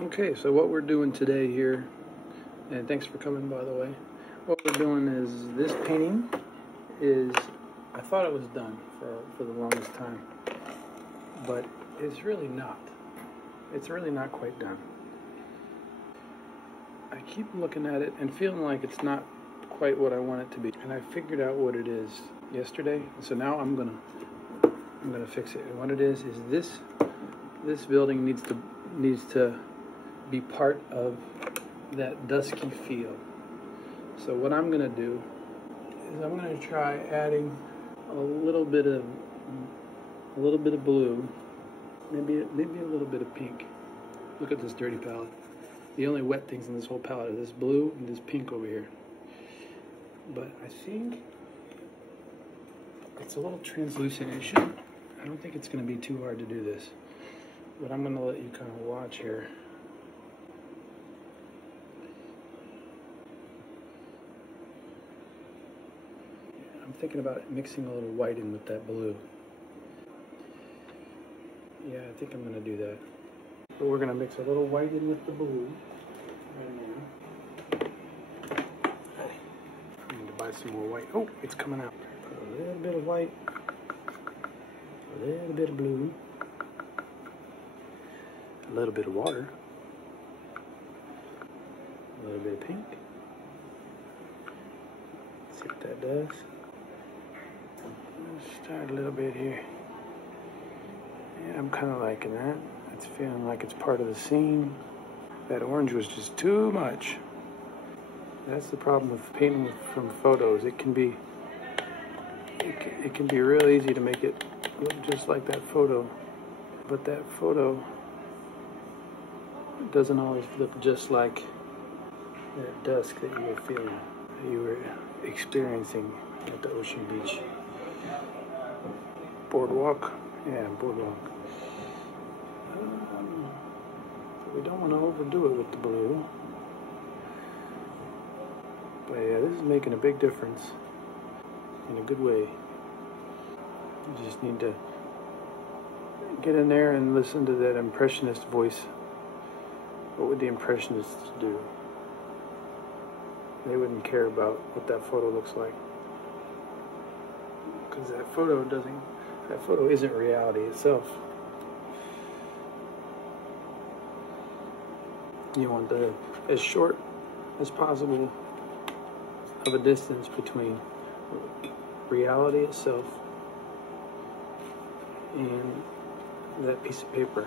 Okay, so what we're doing today here, and thanks for coming, by the way. What we're doing is this painting is, I thought it was done for the longest time, but it's really not. It's really not quite done. I keep looking at it and feeling like it's not quite what I want it to be, and I figured out what it is yesterday. So now I'm gonna fix it. And what it is this building needs to be part of that dusky feel. So what I'm gonna do is I'm gonna try adding a little bit of blue, maybe a little bit of pink. Look at this dirty palette. The only wet things in this whole palette are this blue and this pink over here. But I think it's a little translucent. I don't think it's gonna be too hard to do this, but I'm gonna let you kind of watch here. I'm thinking about mixing a little white in with that blue. Yeah, I think I'm gonna do that. But we're gonna mix a little white in with the blue right now. I need to buy some more white. Oh, it's coming out. Put a little bit of white, a little bit of blue, a little bit of water, a little bit of pink. Let's see what that does. Let's start a little bit here. Yeah, I'm kind of liking that. It's feeling like it's part of the scene. That orange was just too much. That's the problem with painting from photos. It can be real easy to make it look just like that photo, but that photo doesn't always look just like that dusk that you were feeling, that you were experiencing at the ocean beach. Boardwalk? Yeah, boardwalk. We don't want to overdo it with the blue. But yeah, this is making a big difference in a good way. You just need to get in there and listen to that impressionist voice. What would the impressionists do? They wouldn't care about what that photo looks like, because that photo isn't reality itself. You want as short as possible of a distance between reality itself and that piece of paper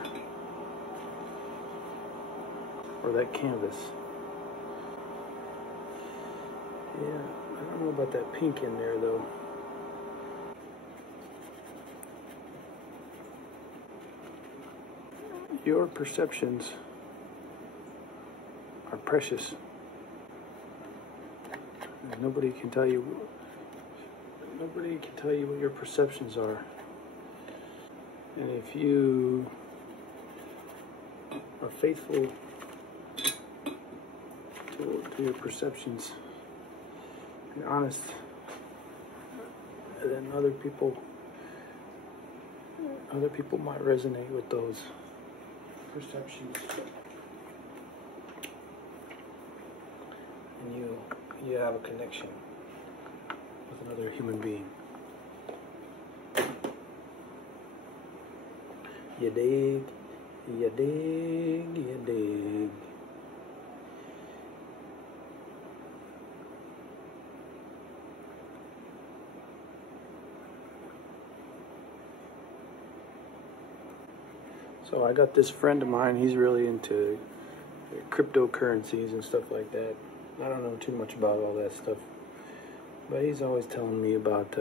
or that canvas. Yeah, I don't know about that pink in there though. Your perceptions are precious. Nobody can tell you what your perceptions are. And if you are faithful to your perceptions and honest, then other people might resonate with those perceptions. And you have a connection with another human being. You dig, you dig, you dig. So I got this friend of mine, he's really into cryptocurrencies and stuff like that. I don't know too much about all that stuff, but he's always telling me about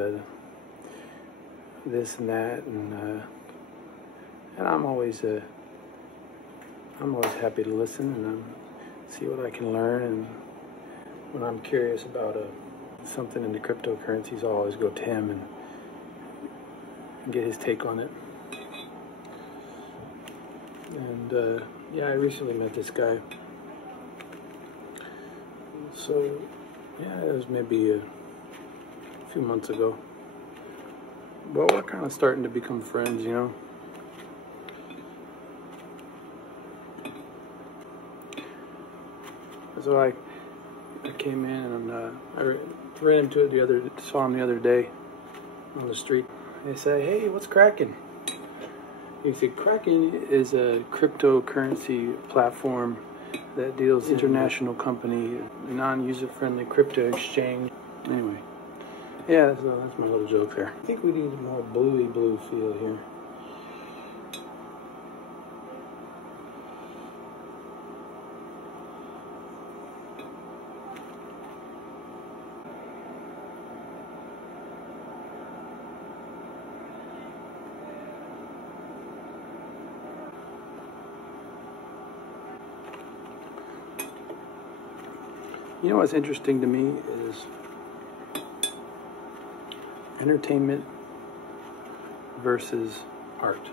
this and that, and I'm always happy to listen and see what I can learn. And when I'm curious about something in the cryptocurrencies, I'll always go to him and get his take on it. And yeah, I recently met this guy. So yeah, it was maybe a few months ago. But we're kind of starting to become friends, you know. So I came in and I ran into it saw him the other day on the street. They say, "Hey, what's cracking?" He said, "Cracking is a cryptocurrency platform that deals international company, non-user-friendly crypto exchange." Anyway, yeah, so that's my little joke there. I think we need a more bluey blue feel here. You know what's interesting to me is entertainment versus art.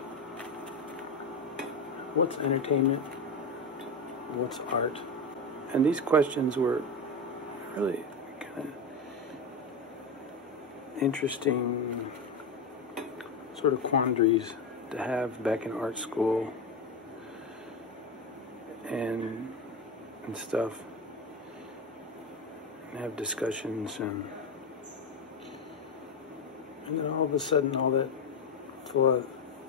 What's entertainment? What's art? And these questions were really kind of interesting sort of quandaries to have back in art school and stuff. And have discussions, and then all of a sudden all that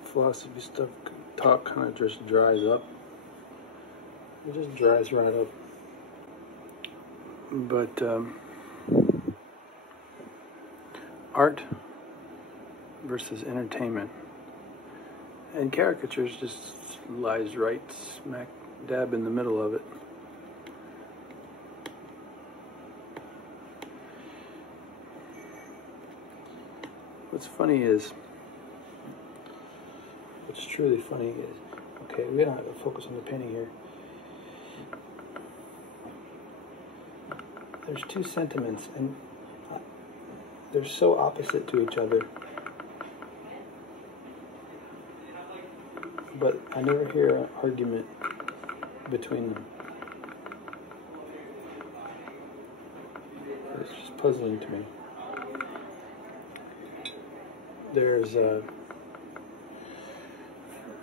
philosophy stuff talk kind of just dries up. It just dries right up. But art versus entertainment, and caricatures just lies right smack dab in the middle of it. What's truly funny is, okay, we don't have to focus on the painting here. There's two sentiments, and they're so opposite to each other, but I never hear an argument between them. It's just puzzling to me. There's,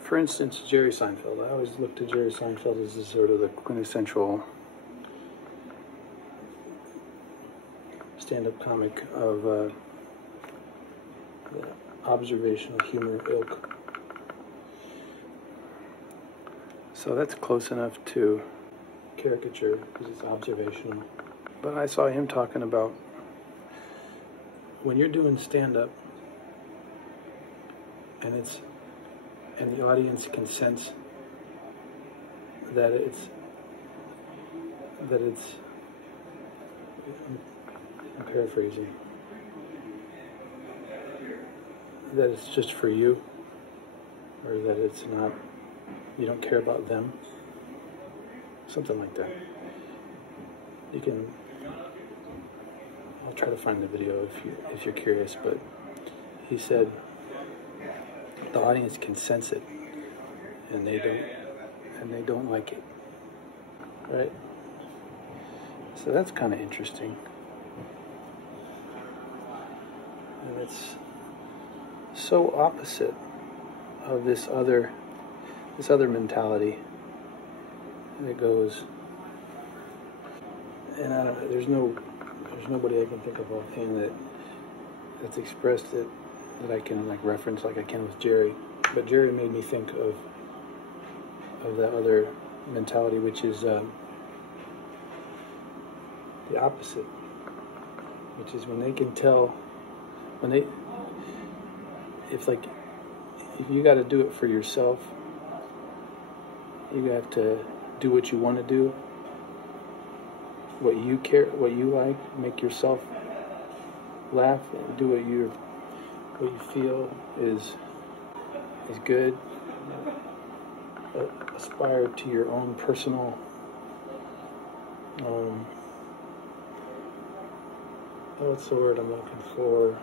for instance, Jerry Seinfeld. I always look to Jerry Seinfeld as sort of the quintessential stand-up comic of the observational humor ilk. So that's close enough to caricature because it's observational. But I saw him talking about when you're doing stand-up, and the audience can sense that it's I'm paraphrasing, that it's just for you, or that it's not, you don't care about them, something like that. You can, I'll try to find the video if you're curious, but he said the audience can sense it, and they don't like it, right? So that's kind of interesting, and it's so opposite of this other mentality that goes, and I don't know, there's nobody I can think of offhand that's expressed it that I can like reference like I can with Jerry. But Jerry made me think of that other mentality, which is the opposite, which is when they can tell, if you got to do it for yourself, you got to do what you want to do, what you like, make yourself laugh, and do what you feel is good. Aspire to your own personal what's the word I'm looking for?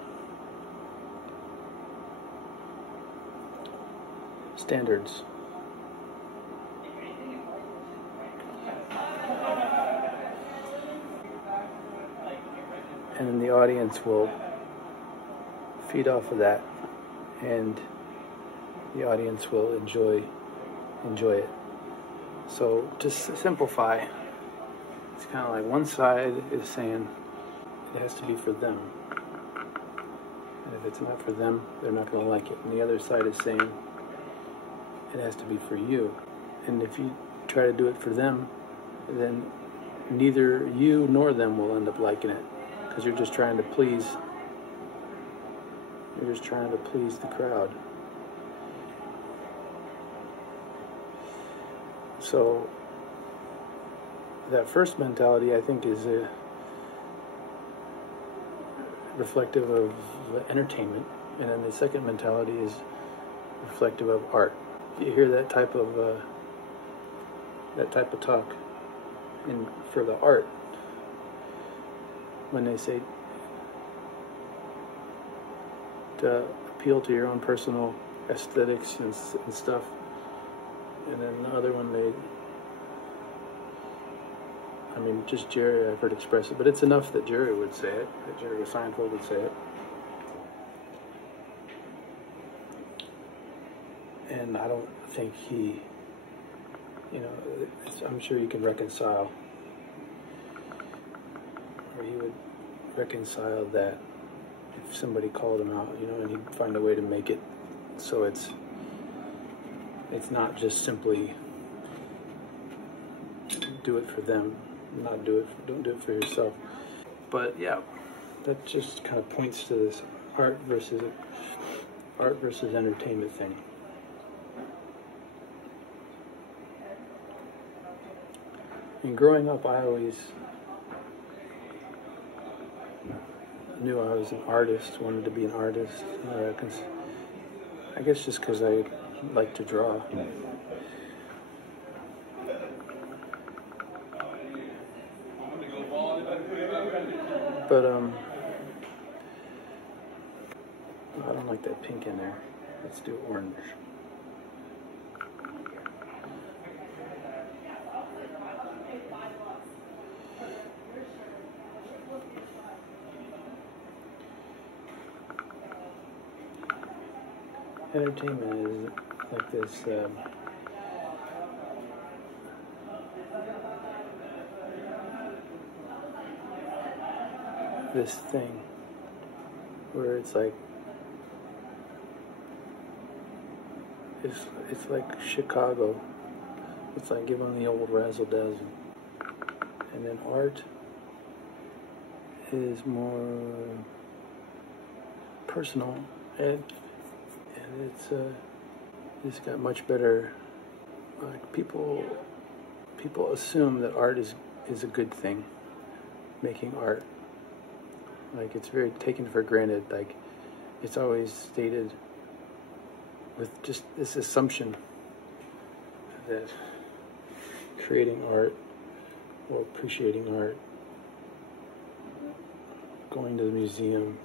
Standards. And then the audience will feed off of that, and the audience will enjoy it. So to simplify, it's kind of like one side is saying it has to be for them. And if it's not for them, they're not going to like it. And the other side is saying it has to be for you. And if you try to do it for them, then neither you nor them will end up liking it, because you're just trying to please. You're just trying to please the crowd. So that first mentality, I think, is reflective of entertainment, and then the second mentality is reflective of art. You hear that type of talk, and for the art, when they say to appeal to your own personal aesthetics and stuff, and then the other one just Jerry, I've heard express it, but it's enough that Jerry would say it, that Jerry Seinfeld would say it. And I don't think he, I'm sure you can reconcile, or he would reconcile that if somebody called him out, and he'd find a way to make it so it's not just simply do it for them, don't do it for yourself. But yeah, that just kind of points to this art versus entertainment thing. And growing up, I always knew I was an artist, wanted to be an artist. I guess just because I like to draw. But I don't like that pink in there. Let's do orange. Entertainment is like this this thing where it's like it's like Chicago. It's like giving the old razzle dazzle, and then art is more personal, and it's got much better. Like people assume that art is a good thing. Making art, like, it's very taken for granted. Like, it's always stated with just this assumption that creating art or appreciating art, going to the museum,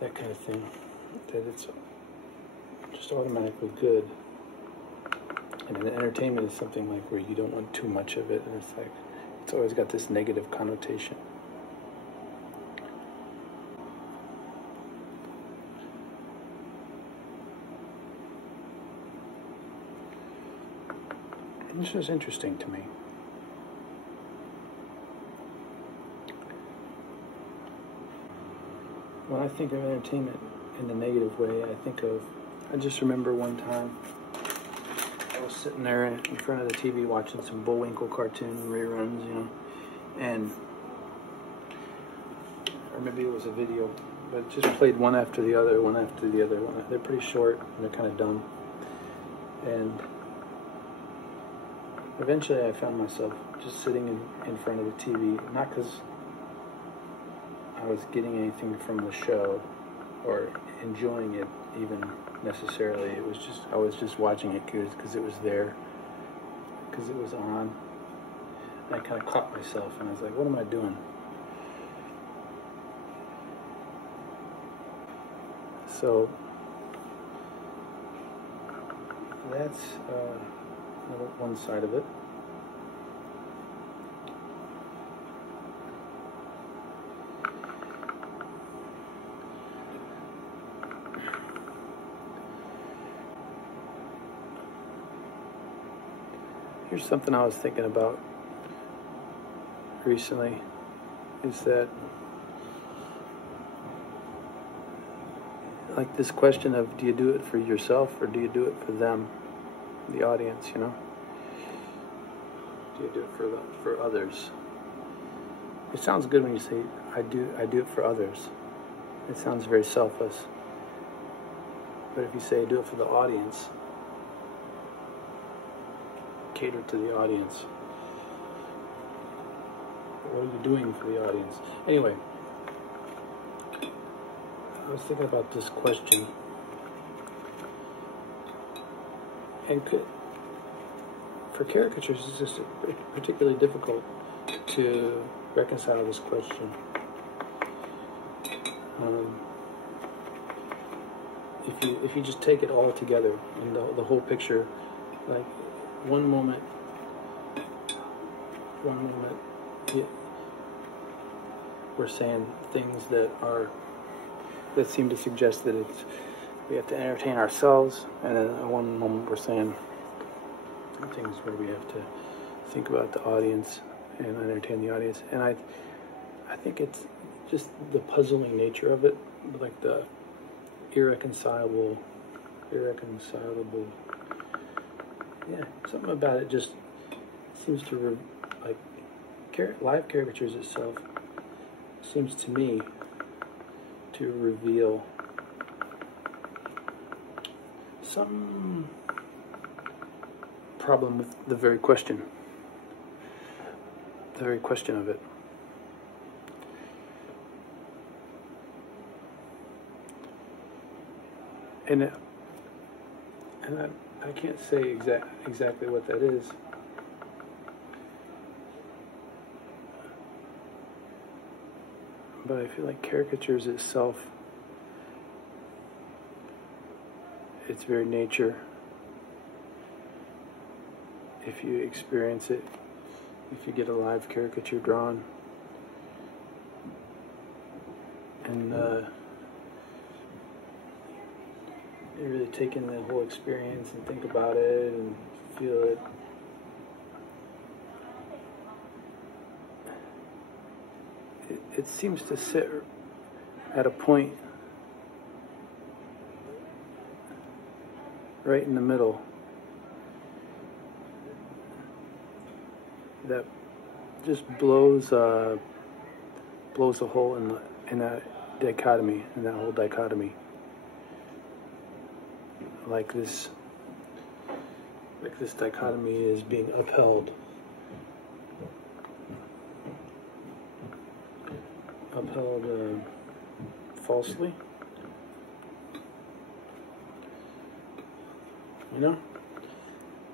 that kind of thing, that it's just automatically good. And then entertainment is something like where you don't want too much of it, and it's like it's always got this negative connotation. And it's just interesting to me. When I think of entertainment in a negative way, I just remember one time I was sitting there in front of the TV watching some Bullwinkle cartoon reruns, and, or maybe it was a video, but it just played one after the other. They're pretty short and they're kind of dumb. And eventually I found myself just sitting in front of the TV, not because I was getting anything from the show or enjoying it even necessarily. It was just, I was just watching it because it was there, because it was on. And I kind of caught myself and I was like, what am I doing? So that's one side of it. here's something I was thinking about recently, is that like this question of, do you do it for yourself or do you do it for them, the audience, you know? Do you do it for others? It sounds good when you say, I do it for others. It sounds very selfless. But if you say, do it for the audience, cater to the audience, what are you doing for the audience? Anyway, I was thinking about this question, and for caricatures, it's just particularly difficult to reconcile this question. If you just take it all together and the whole picture, like one moment, we're saying things that seem to suggest that we have to entertain ourselves, and then at one moment we're saying things where we have to think about the audience and entertain the audience. And I think it's just the puzzling nature of it, like the irreconcilable, yeah, something about it just seems to, like, live caricatures itself seems to me to reveal some problem with the very question of it. And I can't say exactly what that is. But I feel like caricatures itself, its very nature, if you experience it, if you get a live caricature drawn, and you really take in the whole experience and think about it and feel it, it seems to sit at a point right in the middle that just blows a hole in that dichotomy, in that whole dichotomy. Like this dichotomy is being upheld falsely. You know,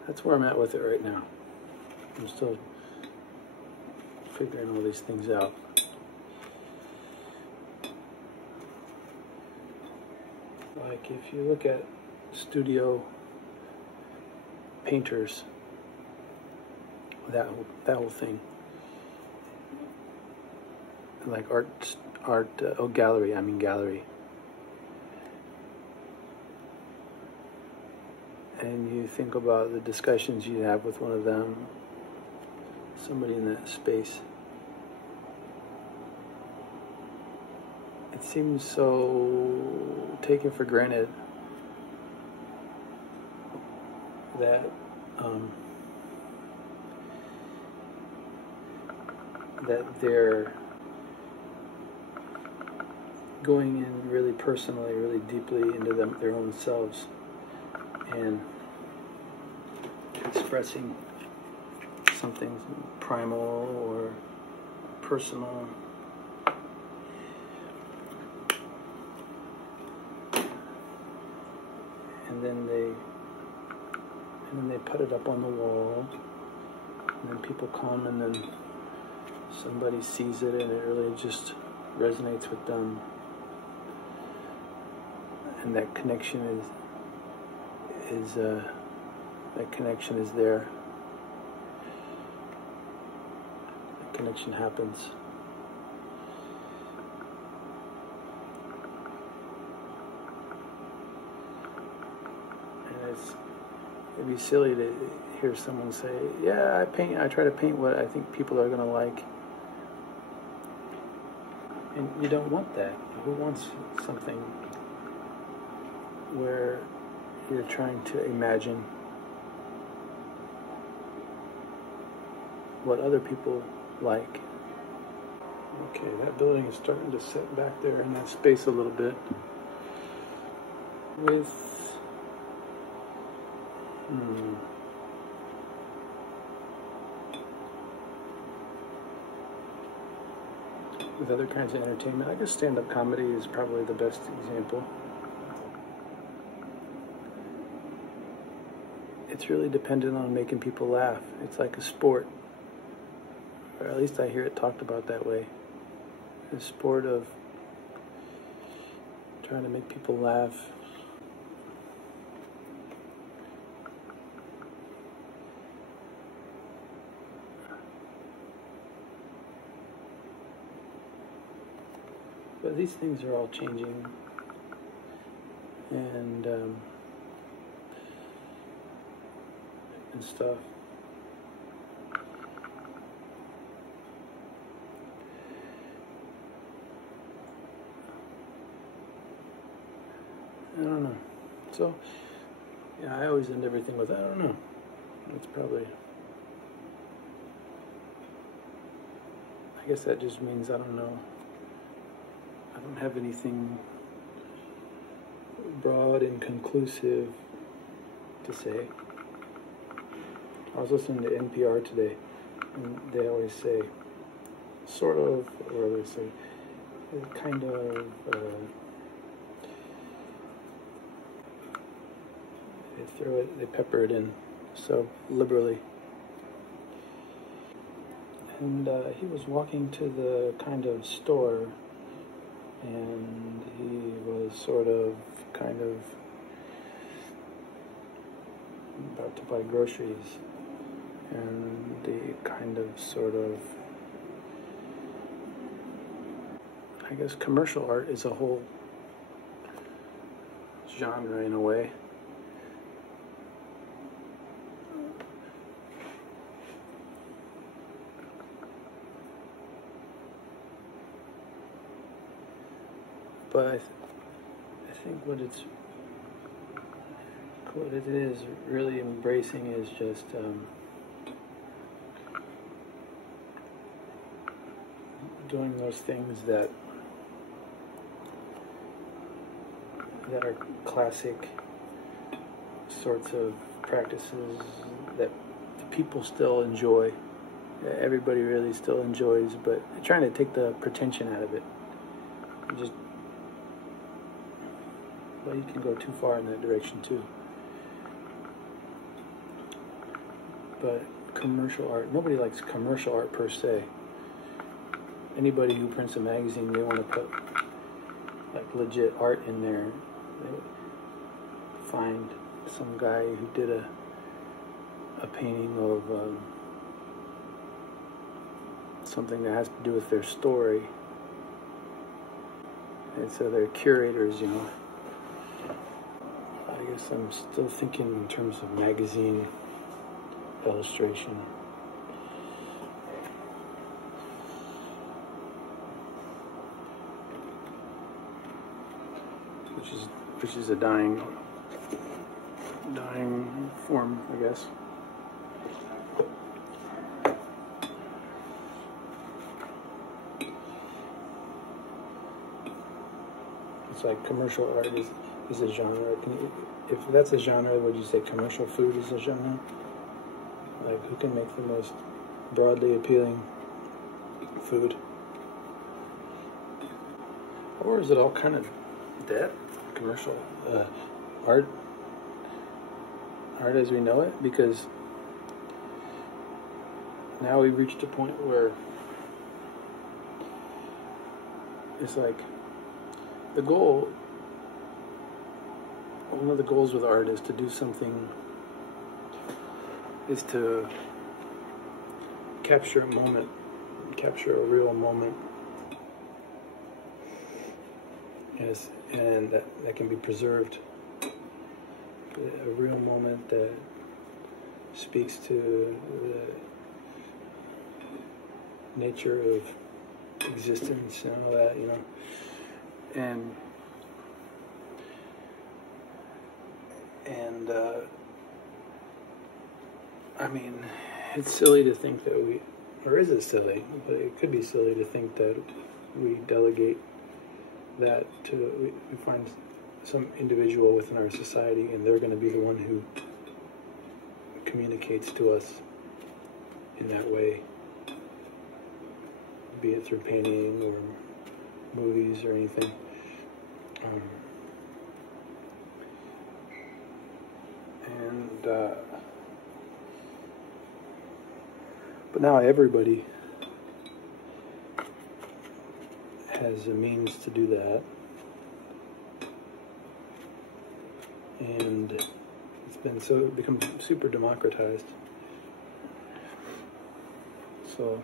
that's where I'm at with it right now. I'm still figuring all these things out. Like if you look at studio painters, that whole thing, like gallery. And you think about the discussions you have with one of them, somebody in that space. It seems so taken for granted that they're going in really personally, really deeply into their own selves and expressing something primal or personal. And then they put it up on the wall, and then people come, and then somebody sees it, and it really just resonates with them, and that connection is there. That connection happens. it'd be silly to hear someone say, yeah, I try to paint what I think people are gonna like. And you don't want that. Who wants something where you're trying to imagine what other people like? Okay, that building is starting to set back there in that space a little bit with with other kinds of entertainment. I guess stand-up comedy is probably the best example. It's really dependent on making people laugh. It's like a sport, or at least I hear it talked about that way. A sport of trying to make people laugh. But these things are all changing, and stuff. I don't know. So, yeah, I always end everything with, I don't know. It's probably, I guess that just means I don't know. I don't have anything broad and conclusive to say. I was listening to NPR today, and they always say, sort of, or they say, kind of, they pepper it in so liberally. And he was walking to the kind of store, and he was kind of about to buy groceries, and the kind of I guess commercial art is a whole genre in a way. But I think what it is really embracing is just doing those things that are classic sorts of practices that people still enjoy. Everybody really still enjoys, but trying to take the pretension out of it. Well, you can go too far in that direction too. But commercial art, nobody likes commercial art per se. Anybody who prints a magazine, they want to put like legit art in there. They find some guy who did a painting of something that has to do with their story. And so they're curators, you know. I guess I'm still thinking in terms of magazine illustration. Which is a dying form, I guess. It's like commercial art is a genre. If that's a genre, would you say commercial food is a genre? Like, who can make the most broadly appealing food? Or is it all kind of dead? Commercial art as we know it? Because now we've reached a point where it's like one of the goals with art is to do something, is to capture a moment, capture a real moment, and that can be preserved. A real moment that speaks to the nature of existence and all that, you know. And I mean, it's silly to think that we, or is it silly? But it could be silly to think that we delegate that to, we find some individual within our society and they're going to be the one who communicates to us in that way, be it through painting or movies or anything. But now everybody has a means to do that, and it's become super democratized. So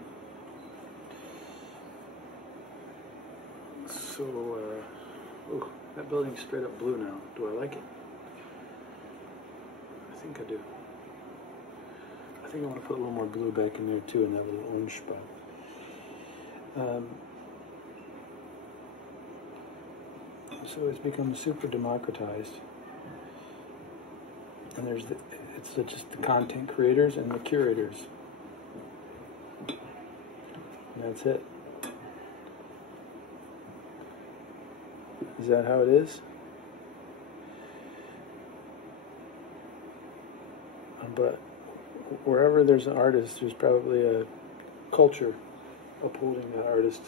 oh, that building's straight up blue now. Do I like it? I think I do. I think I want to put a little more blue back in there too, in that little orange spot. So it's become super democratized, and it's just the content creators and the curators, and that's it. Is that how it is? But wherever there's an artist, there's probably a culture upholding that artist.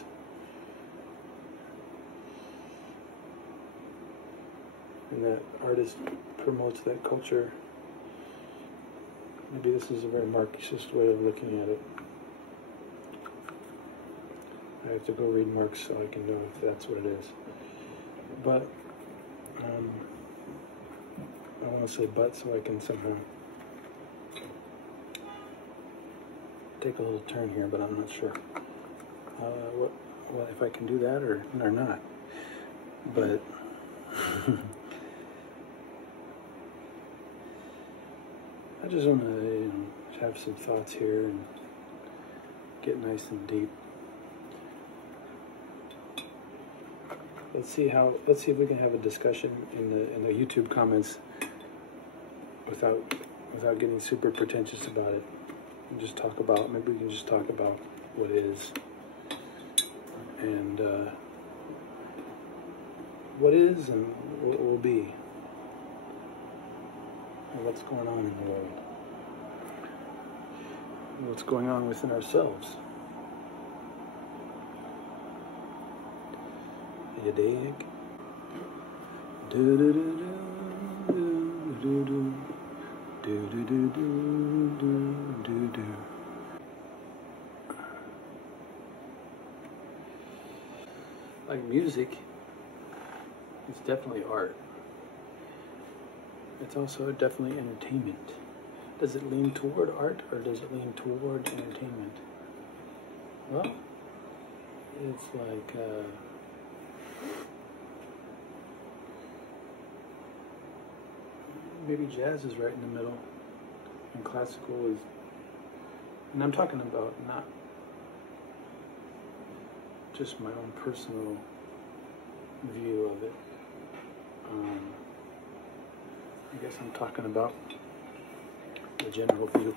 And that artist promotes that culture. Maybe this is a very Marxist way of looking at it. I have to go read Marx so I can know if that's what it is. But, I want to say but so I can somehow take a little turn here, but I'm not sure what if I can do that or not. But I just want to have some thoughts here and get nice and deep. Let's see if we can have a discussion in the YouTube comments without getting super pretentious about it. And just talk about, maybe we can just talk about what is, and what is and what will be, and what's going on in the world, and what's going on within ourselves. You dig? Do do do do do do do do do do do do. Like music, it's definitely art. It's also definitely entertainment. Does it lean toward art or does it lean toward entertainment? Well, it's like maybe jazz is right in the middle, and classical is, and I'm talking about not just my own personal view of it. I guess I'm talking about the general view.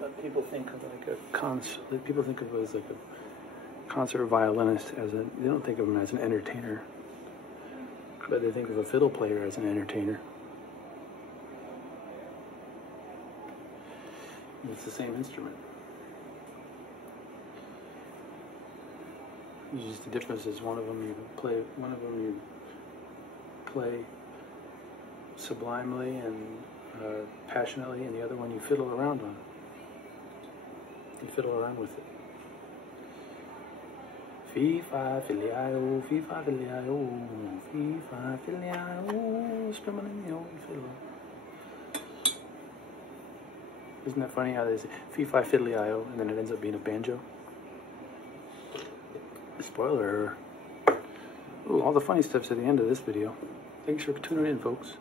But people think of like people think of it as like a concert violinist they don't think of him as an entertainer. But they think of a fiddle player as an entertainer. It's the same instrument. It's just the difference is one of them you play sublimely and passionately, and the other one you fiddle around on. You fiddle around with it. Fee fi filly-I-O, fee fi filly-I-O, fee fi filly-I-O, strumming the old fiddle. Isn't that funny how they say fee fi fiddly-I-O and then it ends up being a banjo? Spoiler. Ooh, all the funny stuff's at the end of this video. Thanks for tuning in, folks.